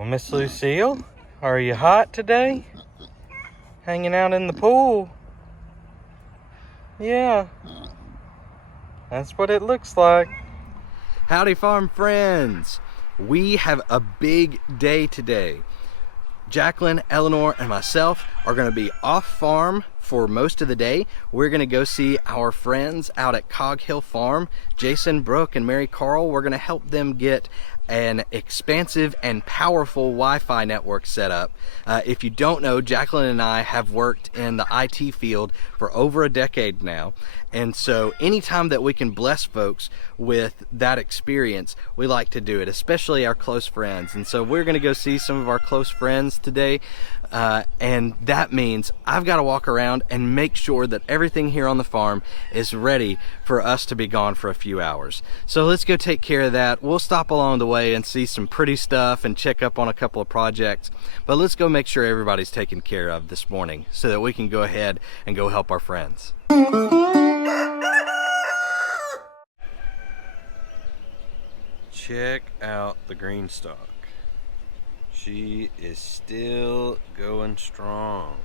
Well, Miss Lucille, are you hot today? Hanging out in the pool? Yeah, that's what it looks like. Howdy farm friends! We have a big day today. Jacqueline, Eleanor, and myself are going to be off farm for most of the day. We're going to go see our friends out at Cog Hill Farm. Jason, Brooke, and Mary Carl, we're going to help them get an expansive and powerful Wi-Fi network set up. If you don't know, Jacqueline and I have worked in the IT field for over a decade now, and so anytime that we can bless folks with that experience, we like to do it, especially our close friends. And so we're going to go see some of our close friends today, and that means I've got to walk around and make sure that everything here on the farm is ready for us to be gone for a few hours. So let's go take care of that. We'll stop along the way and see some pretty stuff and check up on a couple of projects, but let's go make sure everybody's taken care of this morning so that we can go ahead and go help our friends. Check out the green stalk. She is still going strong.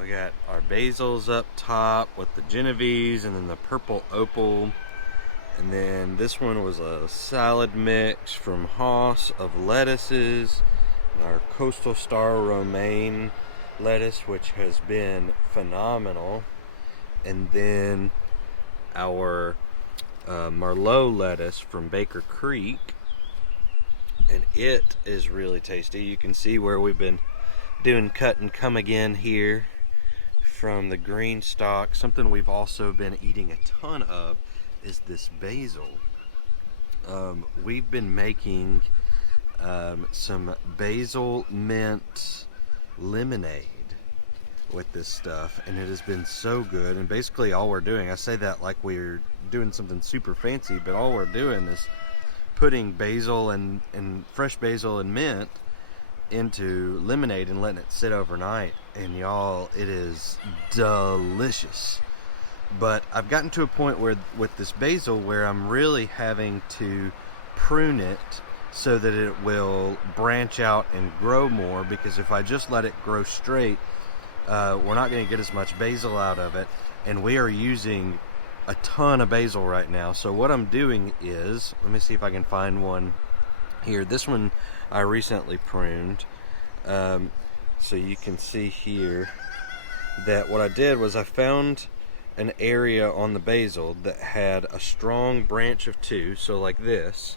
We got our basils up top with the Genevieves and then the purple opal. And then this one was a salad mix from Haas of lettuces. And our Coastal Star Romaine lettuce, which has been phenomenal. And then our Merlot lettuce from Baker Creek. And it is really tasty. You can see where we've been doing cut and come again here from the green stalk. Something we've also been eating a ton of is this basil. We've been making some basil mint lemonade with this stuff, and it has been so good. And basically all we're doing, I say that like we're doing something super fancy, but all we're doing is putting basil and fresh basil and mint into lemonade and letting it sit overnight, and y'all, it is delicious. But I've gotten to a point where with this basil where I'm really having to prune it so that it will branch out and grow more, because if I just let it grow straight, we're not going to get as much basil out of it, and we are using a ton of basil right now. So what I'm doing is, let me see if I can find one here. This one I recently pruned, so you can see here that what I did was I found an area on the basil that had a strong branch of two, so like this,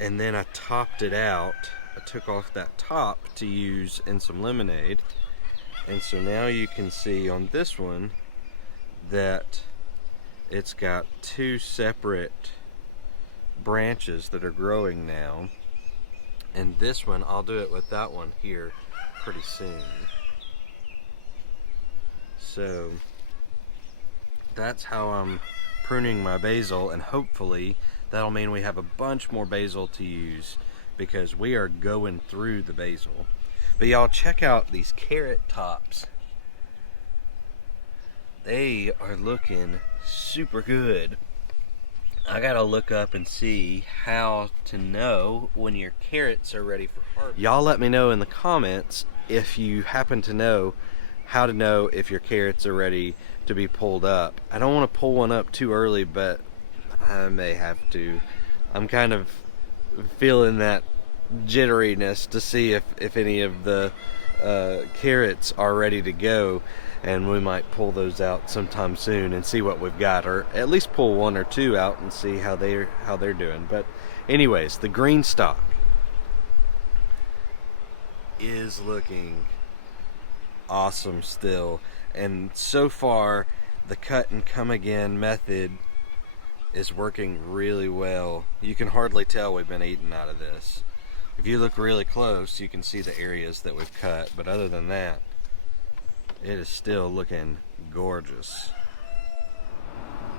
and then I topped it out. I took off that top to use in some lemonade, and so now you can see on this one that it's got two separate branches that are growing now. And this one, I'll do it with that one here pretty soon. So that's how I'm pruning my basil, and hopefully that'll mean we have a bunch more basil to use, because we are going through the basil. But y'all, check out these carrot tops. They are looking super good. I gotta look up and see how to know when your carrots are ready for harvest. Y'all let me know in the comments if you happen to know how to know if your carrots are ready to be pulled up. I don't want to pull one up too early, but I may have to. I'm kind of feeling that jitteriness to see if any of the carrots are ready to go, and we might pull those out sometime soon and see what we've got, or at least pull one or two out and see how they're doing. But anyways, the green stalk is looking awesome still, and so far the cut and come again method is working really well. You can hardly tell we've been eating out of this. If you look really close, you can see the areas that we've cut, but other than that, it is still looking gorgeous.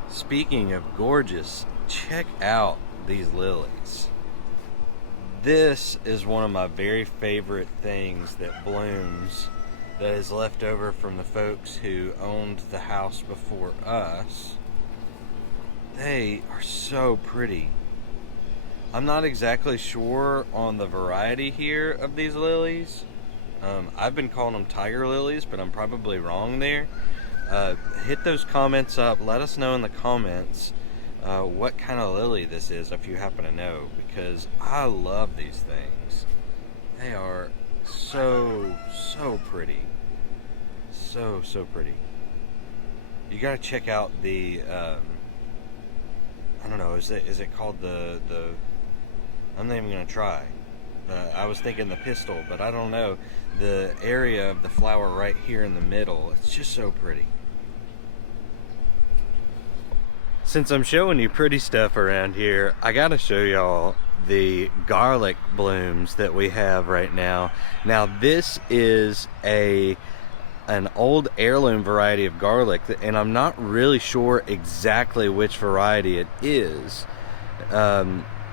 Speaking of gorgeous, check out these lilies. This is one of my very favorite things that blooms, that is left over from the folks who owned the house before us. They are so pretty. I'm not exactly sure on the variety here of these lilies. I've been calling them tiger lilies, but I'm probably wrong there. Hit those comments up. Let us know in the comments what kind of lily this is if you happen to know, because I love these things. They are so pretty. So pretty. You gotta check out the I don't know, is it called the I'm not even gonna try. I was thinking the pistil, but I don't know. The area of the flower right here in the middle, it's just so pretty. Since I'm showing you pretty stuff around here, I gotta show y'all the garlic blooms that we have right now. Now this is an old heirloom variety of garlic, and I'm not really sure exactly which variety it is.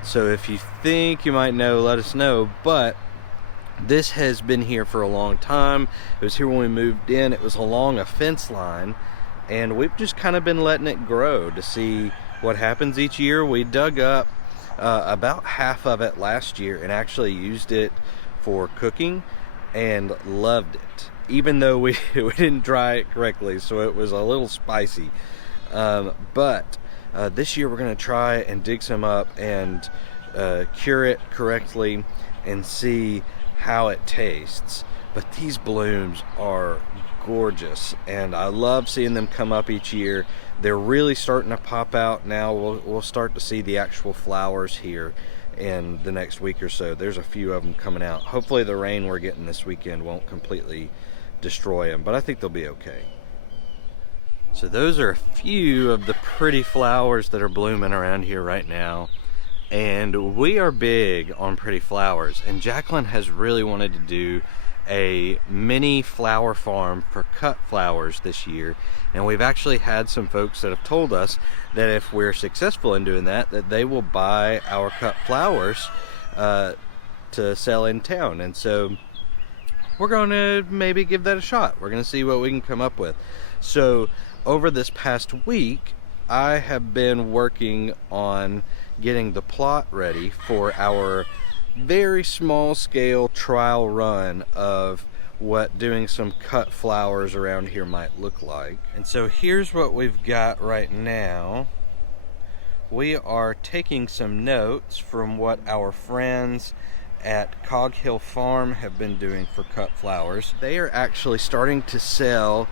So if you think you might know, let us know. But this has been here for a long time. It was here when we moved in. It was along a fence line, and we've just kind of been letting it grow to see what happens each year. We dug up about half of it last year and actually used it for cooking and loved it, even though we didn't dry it correctly, so it was a little spicy. But this year we're going to try and dig some up and cure it correctly and see how it tastes. But these blooms are gorgeous, and I love seeing them come up each year. They're really starting to pop out now. We'll start to see the actual flowers here in the next week or so. There's a few of them coming out. Hopefully the rain we're getting this weekend won't completely destroy them, but I think they'll be okay. So those are a few of the pretty flowers that are blooming around here right now. And we are big on pretty flowers, and Jacqueline has really wanted to do a mini flower farm for cut flowers this year, and we've actually had some folks that have told us that if we're successful in doing that, that they will buy our cut flowers to sell in town. And so we're going to maybe give that a shot. We're going to see what we can come up with. So over this past week, I have been working on getting the plot ready for our very small scale trial run of what doing some cut flowers around here might look like. And so here's what we've got right now. We are taking some notes from what our friends at Cog Hill Farm have been doing for cut flowers. They are actually starting to sell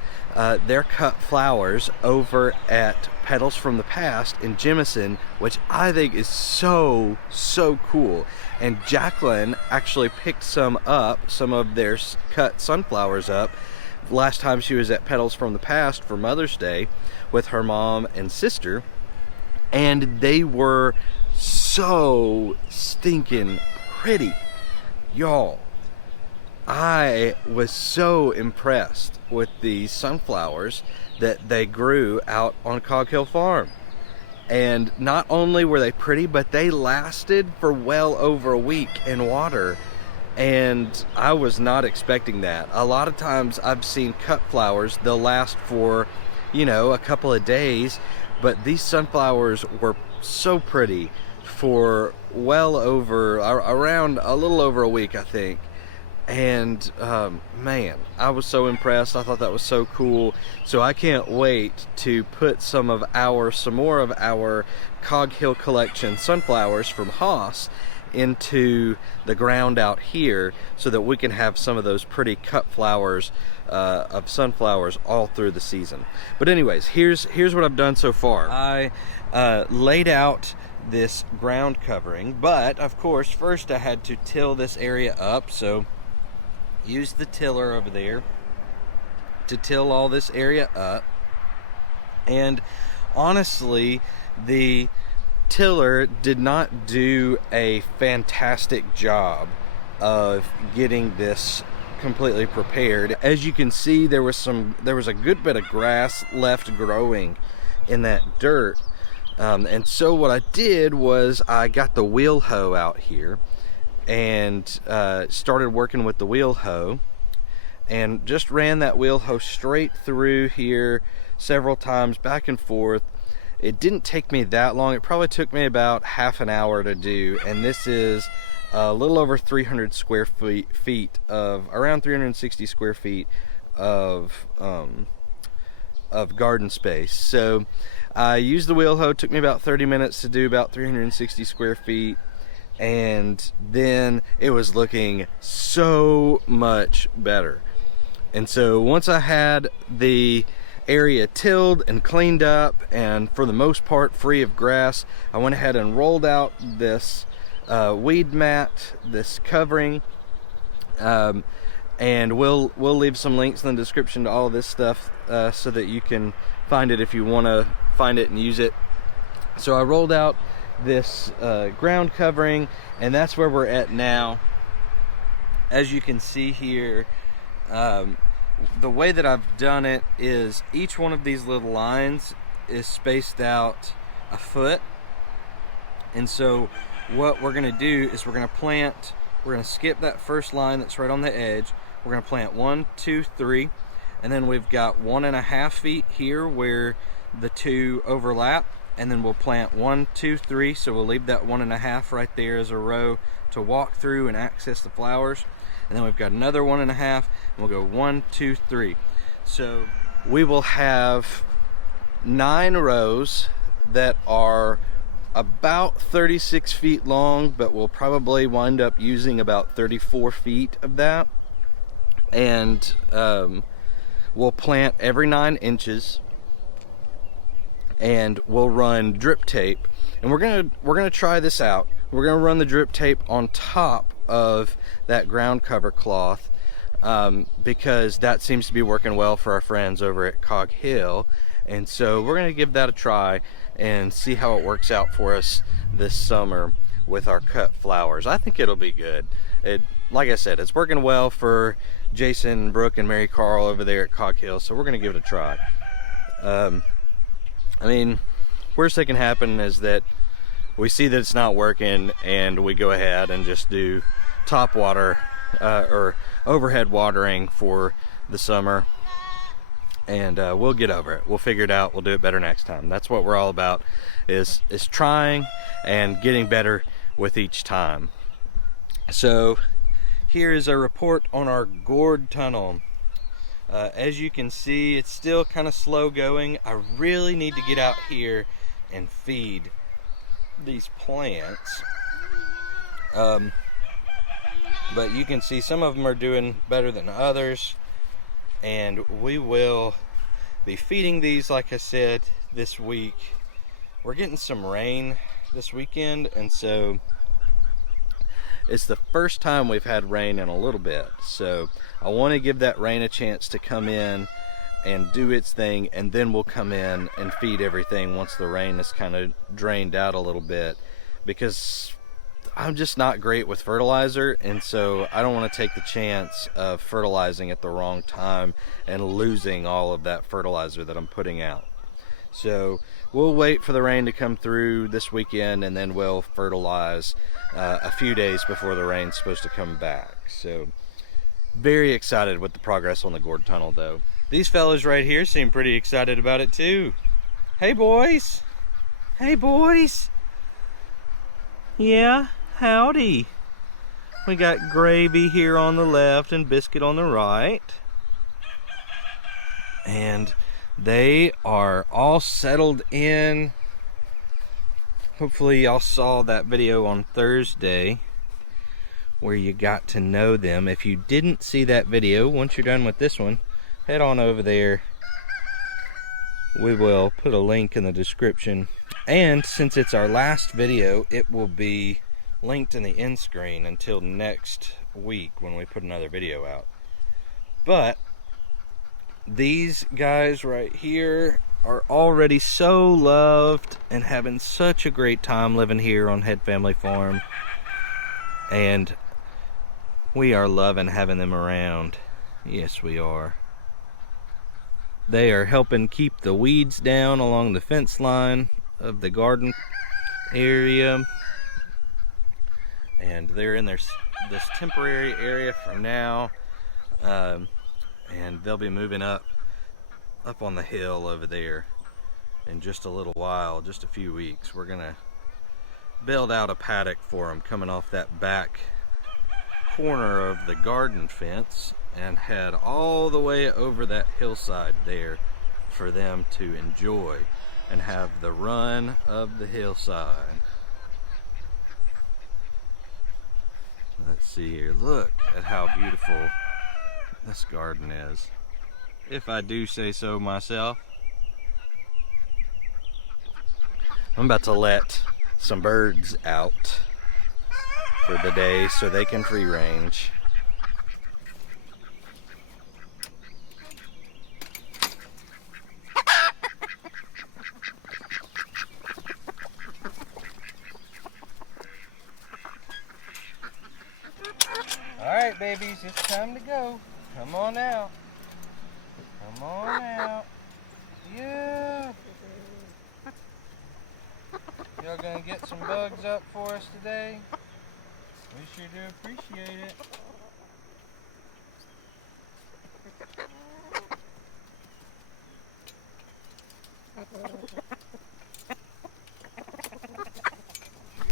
their cut flowers over at Petals from the Past in Jemison, which I think is so cool. And Jacqueline actually picked some of their cut sunflowers up last time she was at Petals from the Past for Mother's Day with her mom and sister, and they were so stinking pretty. Y'all, I was so impressed with the sunflowers that they grew out on Cog Hill Farm. And not only were they pretty, but they lasted for well over a week in water. And I was not expecting that. A lot of times I've seen cut flowers, they'll last for, you know, a couple of days, but these sunflowers were so pretty for well over, around a little over a week, I think. And man, I was so impressed. I thought that was so cool. So I can't wait to put some more of our Cog Hill collection sunflowers from Haas into the ground out here, so that we can have some of those pretty cut flowers of sunflowers all through the season. But anyways, here's what I've done so far. I laid out this ground covering, but of course first I had to till this area up, so use the tiller over there to till all this area up. And honestly, the tiller did not do a fantastic job of getting this completely prepared. As you can see, there was a good bit of grass left growing in that dirt. And so what I did was I got the wheel hoe out here and started working with the wheel hoe, and just ran that wheel hoe straight through here several times, back and forth. it didn't take me that long. It probably took me about half an hour to do, and this is a little over 300 square feet of, around 360 square feet of garden space. So I used the wheel hoe. Took me about 30 minutes to do about 360 square feet, and then it was looking so much better. And so once I had the area tilled and cleaned up, and for the most part free of grass, I went ahead and rolled out this weed mat, this covering, and we'll leave some links in the description to all of this stuff so that you can find it if you want to find it and use it. So I rolled out this ground covering, and that's where we're at now. As you can see here, the way that I've done it is each one of these little lines is spaced out a foot. And so what we're going to do is we're going to skip that first line that's right on the edge. We're going to plant 1, 2, 3, and then we've got 1.5 feet here where the two overlap, and then we'll plant 1, 2, 3. So we'll leave that 1.5 right there as a row to walk through and access the flowers. And then we've got another 1.5, and we'll go 1, 2, 3. So we will have 9 rows that are about 36 feet long, but we'll probably wind up using about 34 feet of that. And we'll plant every 9 inches, and we'll run drip tape. And we're gonna try this out. We're gonna run the drip tape on top of that ground cover cloth, because that seems to be working well for our friends over at Cog Hill. And so we're gonna give that a try and see how it works out for us this summer with our cut flowers. I think it'll be good. Like I said, it's working well for Jason, Brooke, and Mary Carl over there at Cog Hill, so we're gonna give it a try. I mean, worst that can happen is that we see that it's not working and we go ahead and just do top water or overhead watering for the summer, and we'll get over it. We'll figure it out. We'll do it better next time. That's what we're all about, is trying and getting better with each time. So here is a report on our gourd tunnel. As you can see, it's still kind of slow going. I really need to get out here and feed these plants. But you can see some of them are doing better than others, and we will be feeding these, like I said, this week. We're getting some rain this weekend, and so it's the first time we've had rain in a little bit. So I want to give that rain a chance to come in and do its thing, and then we'll come in and feed everything once the rain is kind of drained out a little bit, because I'm just not great with fertilizer, and so I don't want to take the chance of fertilizing at the wrong time and losing all of that fertilizer that I'm putting out. So we'll wait for the rain to come through this weekend, and then we'll fertilize a few days before the rain's supposed to come back. So very excited with the progress on the gourd tunnel, though. These fellas right here seem pretty excited about it too. Hey boys. Hey boys. Yeah, howdy. We got Gravy here on the left and Biscuit on the right. And they are all settled in. Hopefully y'all saw that video on Thursday where you got to know them. If you didn't see that video, once you're done with this one, head on over there. We will put a link in the description. And since it's our last video, it will be linked in the end screen until next week when we put another video out. But these guys right here are already so loved and having such a great time living here on Head Family Farm, and we are loving having them around. Yes, we are. They are helping keep the weeds down along the fence line of the garden area, and they're in this temporary area for now, and they'll be moving up on the hill over there. in just a little while, just a few weeks. We're gonna build out a paddock for them coming off that back corner of the garden fence and head all the way over that hillside there for them to enjoy and have the run of the hillside. Let's see here. Look at how beautiful this garden is, if I do say so myself. I'm about to let some birds out for the day so they can free range. Alright, babies, it's time to go. Come on out. Come on out. Yeah. Y'all gonna get some bugs up for us today? We sure do appreciate it.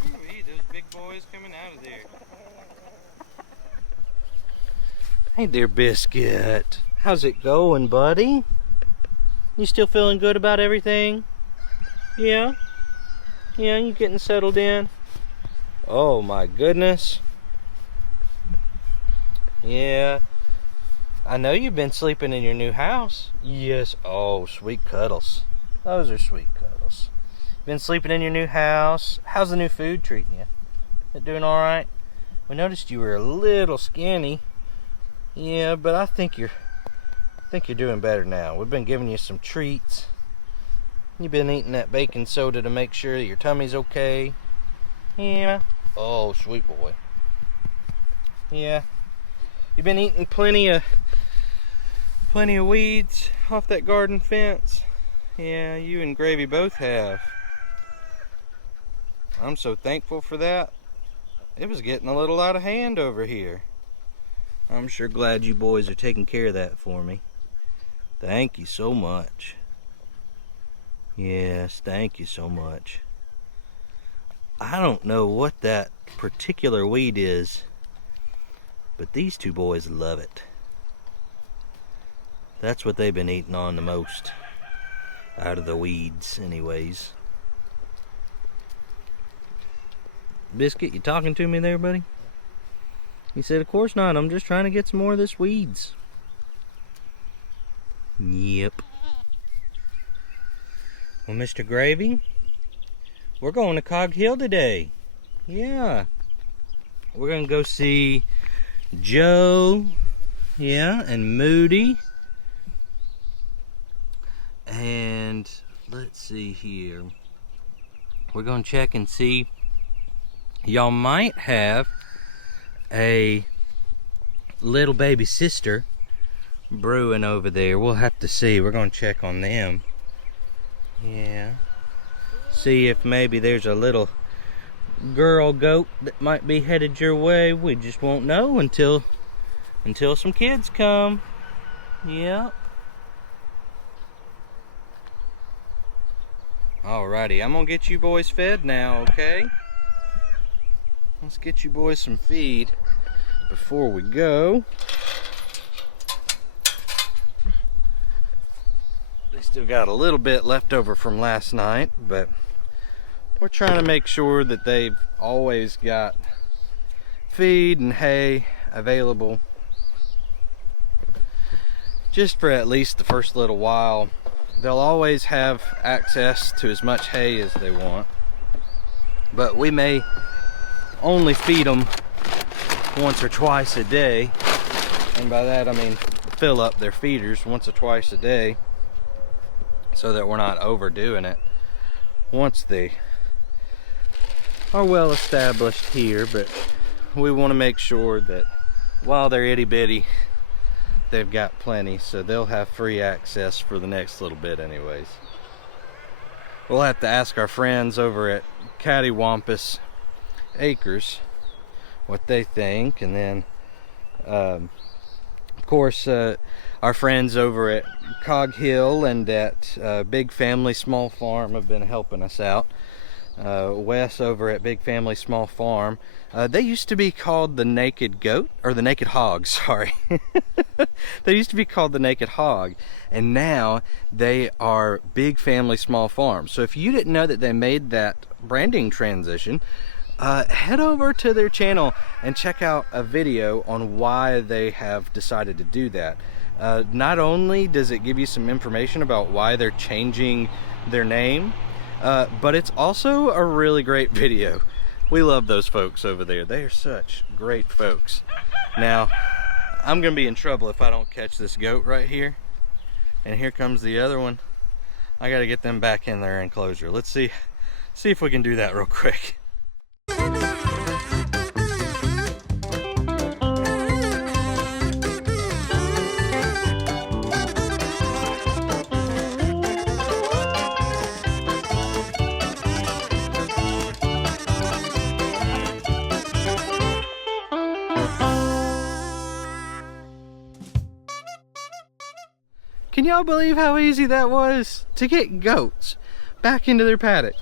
Ooh, those big boys coming out of there. Hey there, Biscuit. How's it going, buddy? You still feeling good about everything? Yeah? Yeah, you getting settled in? Oh my goodness. Yeah. I know you've been sleeping in your new house. Yes. Oh, sweet cuddles. Those are sweet cuddles. Been sleeping in your new house. How's the new food treating you? It doing all right? We noticed you were a little skinny. Yeah, but I think you're doing better now. We've been giving you some treats. You've been eating that baking soda to make sure that your tummy's okay. Yeah. Oh, sweet boy. Yeah. You've been eating plenty of weeds off that garden fence. Yeah, you and Gravy both have. I'm so thankful for that. It was getting a little out of hand over here. I'm sure glad you boys are taking care of that for me. Thank you so much. Yes, thank you so much. I don't know what that particular weed is, but these two boys love it. That's what they've been eating on the most, out of the weeds anyways. Biscuit, you talking to me there, buddy? He said, of course not, I'm just trying to get some more of this weeds. Yep. Well, Mr. Gravy, we're going to Cog Hill today. Yeah. We're going to go see Joe, yeah, and Moody. And let's see here. We're going to check and see. Y'all might have a little baby sister brewing over there. We'll have to see. We're going to check on them. Yeah. See if maybe there's a little girl goat that might be headed your way. We just won't know until some kids come. Yep. Alrighty, I'm gonna get you boys fed now, okay? Let's get you boys some feed before we go. They still got a little bit left over from last night, but we're trying to make sure that they've always got feed and hay available just for at least the first little while. They'll always have access to as much hay as they want, but we may only feed them once or twice a day, and by that I mean fill up their feeders once or twice a day so that we're not overdoing it once they are well established here. But we want to make sure that while they're itty bitty, they've got plenty, so they'll have free access for the next little bit anyways. We'll have to ask our friends over at Cattywampus Acres what they think, and then of course Our friends over at Cog Hill and at Big Family Small Farm have been helping us out. Wes over at Big Family Small Farm, they used to be called the Naked Goat, or the Naked Hog, sorry. They used to be called the Naked Hog, and now they are Big Family Small Farm. So if you didn't know that they made that branding transition, head over to their channel and check out a video on why they have decided to do that. Not only does it give you some information about why they're changing their name, but it's also a really great video. We love those folks over there. They are such great folks. Now, I'm gonna be in trouble if I don't catch this goat right here. And here comes the other one. I gotta get them back in their enclosure. Let's see if we can do that real quick. Can y'all believe how easy that was to get goats back into their paddock?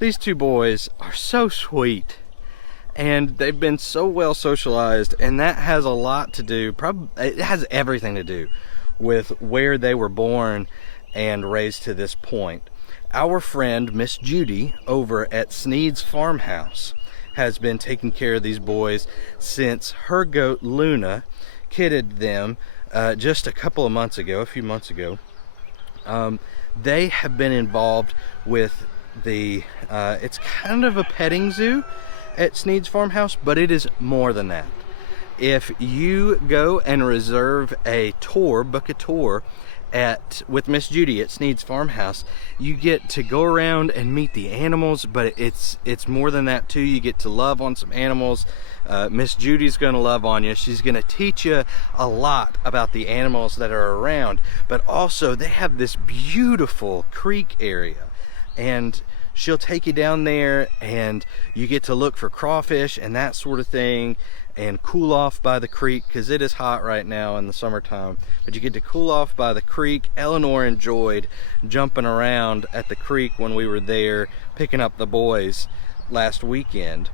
These two boys are so sweet, and they've been so well socialized, and that has a lot to do, it has everything to do with where they were born and raised to this point. Our friend Miss Judy over at Sneed's farmhouse has been taking care of these boys since her goat Luna kidded them just a few months ago. They have been involved with the it's kind of a petting zoo at Sneed's farmhouse, but it is more than that. If you go and reserve a tour, book a tour with Miss Judy at Sneed's farmhouse, you get to go around and meet the animals, but it's more than that too. You get to love on some animals. Miss Judy's gonna love on you. She's gonna teach you a lot about the animals that are around, but also they have this beautiful creek area, and she'll take you down there and you get to look for crawfish and that sort of thing, and cool off by the creek, because it is hot right now in the summertime, but you get to cool off by the creek. Eleanor enjoyed jumping around at the creek when we were there picking up the boys last weekend,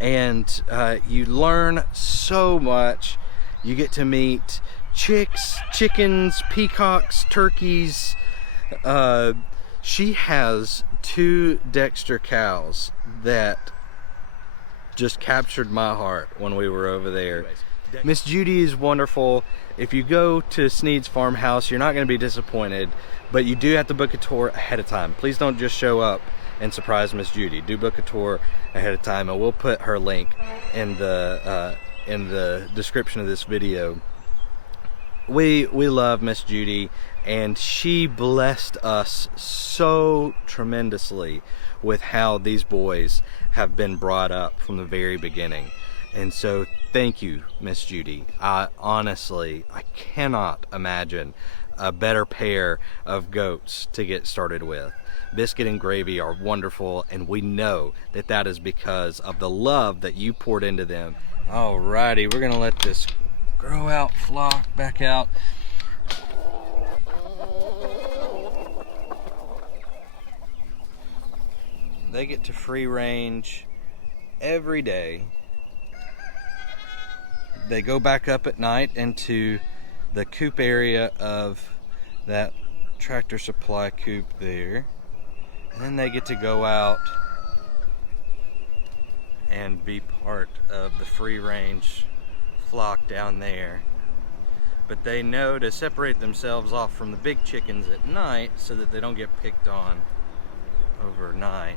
and you learn so much. You get to meet chicks, chickens, peacocks, turkeys. She has 2 Dexter cows that just captured my heart when we were over there. Miss Judy is wonderful. If you go to Sneed's farmhouse, you're not going to be disappointed, but you do have to book a tour ahead of time. Please don't just show up and surprise Miss Judy. Do book a tour ahead of time, and we'll put her link in the description of this video. We love Miss Judy, and she blessed us so tremendously with how these boys have been brought up from the very beginning. And so thank you, Miss Judy. Honestly, I cannot imagine a better pair of goats to get started with. Biscuit and Gravy are wonderful, and we know that that is because of the love that you poured into them. Alrighty, we're gonna let this grow out, flock back out. They get to free range every day. They go back up at night into the coop area of that Tractor Supply coop there. And then they get to go out and be part of the free range flock down there. But they know to separate themselves off from the big chickens at night so that they don't get picked on overnight.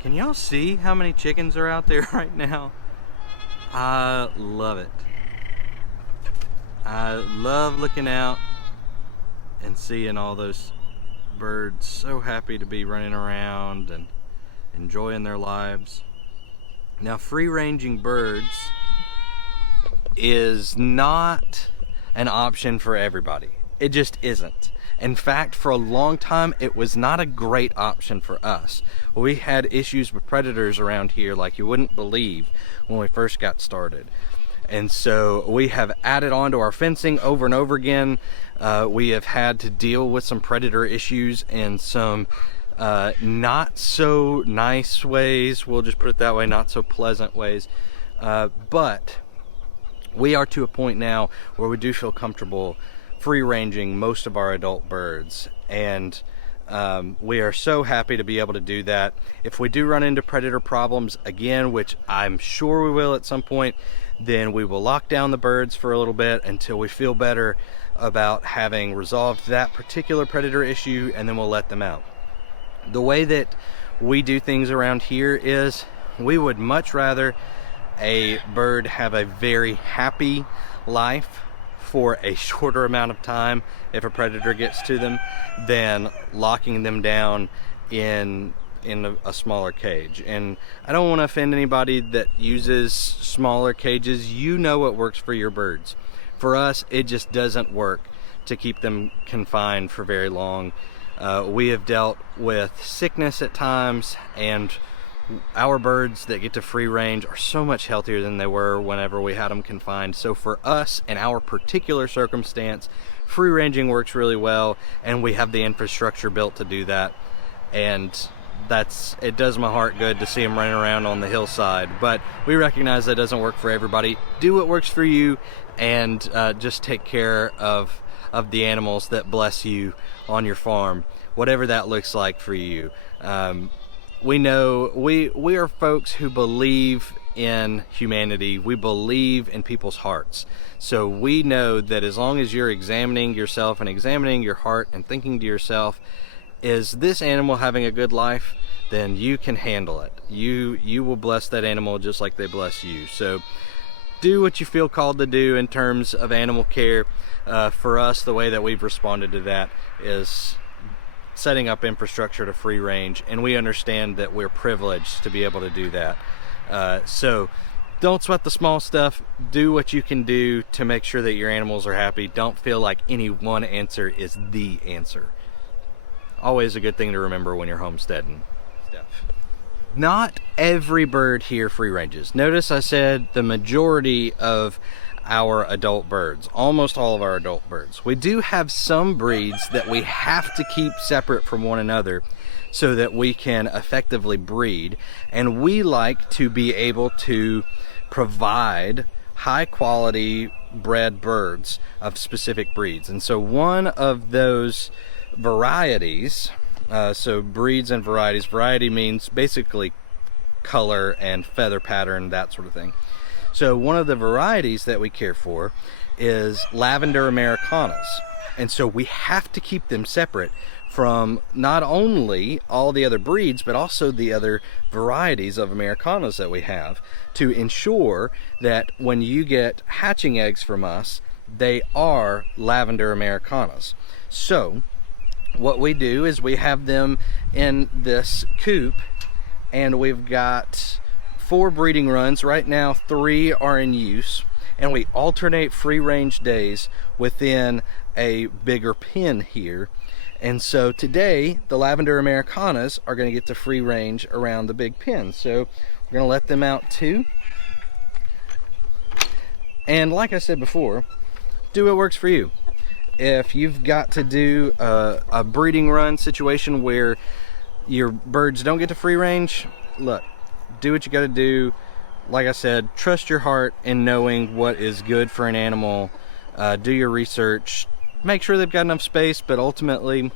Can y'all see how many chickens are out there right now? I love it. I love looking out and seeing all those birds so happy to be running around and enjoying their lives. Now, free-ranging birds is not an option for everybody. It just isn't. In fact, for a long time, it was not a great option for us. We had issues with predators around here like you wouldn't believe when we first got started. And so we have added on to our fencing over and over again. We have had to deal with some predator issues in some not so nice ways, we'll just put it that way, not so pleasant ways, but we are to a point now where we do feel comfortable free ranging most of our adult birds, and we are so happy to be able to do that. If we do run into predator problems again, which I'm sure we will at some point, then we will lock down the birds for a little bit until we feel better about having resolved that particular predator issue, and then we'll let them out. The way that we do things around here is we would much rather a bird have a very happy life for a shorter amount of time if a predator gets to them than locking them down in a smaller cage. And I don't want to offend anybody that uses smaller cages. You know what works for your birds. For us, it just doesn't work to keep them confined for very long. We have dealt with sickness at times, and our birds that get to free range are so much healthier than they were whenever we had them confined. So for us, in our particular circumstance, free ranging works really well, and we have the infrastructure built to do that. And it does my heart good to see them running around on the hillside. But we recognize that doesn't work for everybody. Do what works for you, and just take care of the animals that bless you on your farm, whatever that looks like for you. We know we are folks who believe in humanity. We believe in people's hearts. So we know that as long as you're examining yourself and examining your heart and thinking to yourself, is this animal having a good life? Then you can handle it. You will bless that animal just like they bless you. So do what you feel called to do in terms of animal care. For us, the way that we've responded to that is setting up infrastructure to free range, and we understand that we're privileged to be able to do that. So don't sweat the small stuff. Do what you can do to make sure that your animals are happy. Don't feel like any one answer is the answer. Always a good thing to remember when you're homesteading stuff. Not every bird here free ranges. Notice I said the majority of our adult birds, almost all of our adult birds. We do have some breeds that we have to keep separate from one another so that we can effectively breed, and we like to be able to provide high quality bred birds of specific breeds. And so one of those varieties, so breeds and varieties, variety means basically color and feather pattern, that sort of thing. So one of the varieties that we care for is lavender Americanas. And so we have to keep them separate from not only all the other breeds, but also the other varieties of Americanas that we have, to ensure that when you get hatching eggs from us, they are lavender Americanas. So what we do is we have them in this coop, and we've got 4 breeding runs. Right now 3 are in use, and we alternate free range days within a bigger pen here. And so today the lavender Americanas are going to get to free range around the big pen, so we're going to let them out too. And like I said before, do what works for you. If you've got to do a breeding run situation where your birds don't get to free range, look, do what you got to do. Like I said, trust your heart in knowing what is good for an animal. Do your research, make sure they've got enough space, but ultimately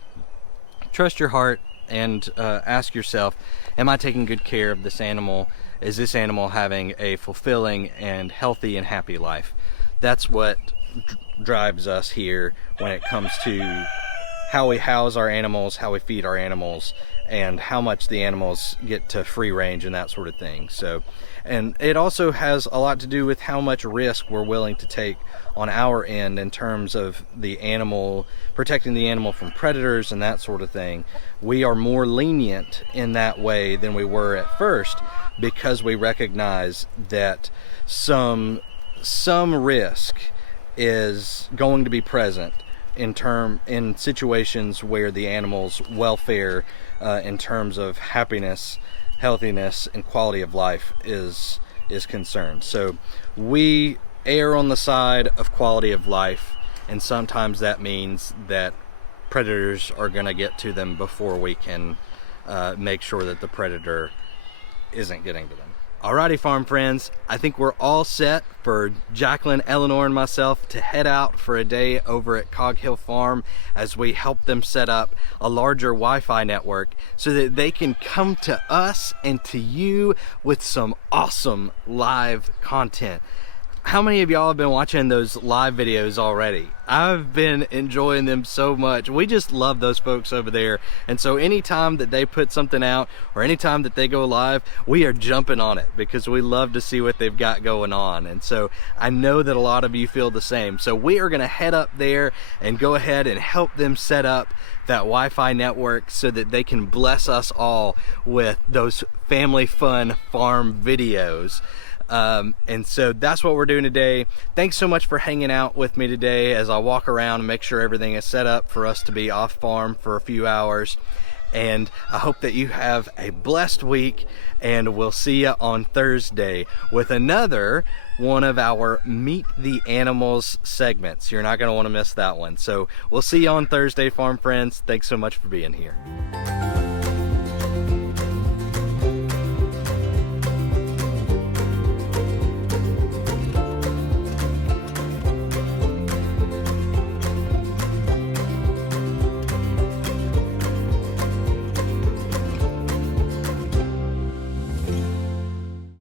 trust your heart and ask yourself, am I taking good care of this animal? Is this animal having a fulfilling and healthy and happy life? That's what drives us here when it comes to how we house our animals, how we feed our animals, and how much the animals get to free range and that sort of thing. So, and it also has a lot to do with how much risk we're willing to take on our end in terms of the animal, protecting the animal from predators and that sort of thing. We are more lenient in that way than we were at first, because we recognize that some risk is going to be present in situations where the animal's welfare in terms of happiness, healthiness, and quality of life is concerned. So we err on the side of quality of life, and sometimes that means that predators are going to get to them before we can make sure that the predator isn't getting to them. Alrighty, farm friends, I think we're all set for Jacqueline, Eleanor, and myself to head out for a day over at Cog Hill Farm as we help them set up a larger Wi-Fi network so that they can come to us and to you with some awesome live content. How many of y'all have been watching those live videos already? I've been enjoying them so much. We just love those folks over there. And so anytime that they put something out or anytime that they go live, we are jumping on it because we love to see what they've got going on. And so I know that a lot of you feel the same. So we are gonna head up there and go ahead and help them set up that Wi-Fi network so that they can bless us all with those family fun farm videos. And so that's what we're doing today. Thanks so much for hanging out with me today as I walk around and make sure everything is set up for us to be off farm for a few hours. And I hope that you have a blessed week, and we'll see you on Thursday with another one of our Meet the Animals segments. You're not going to want to miss that one. So we'll see you on Thursday, farm friends. Thanks so much for being here.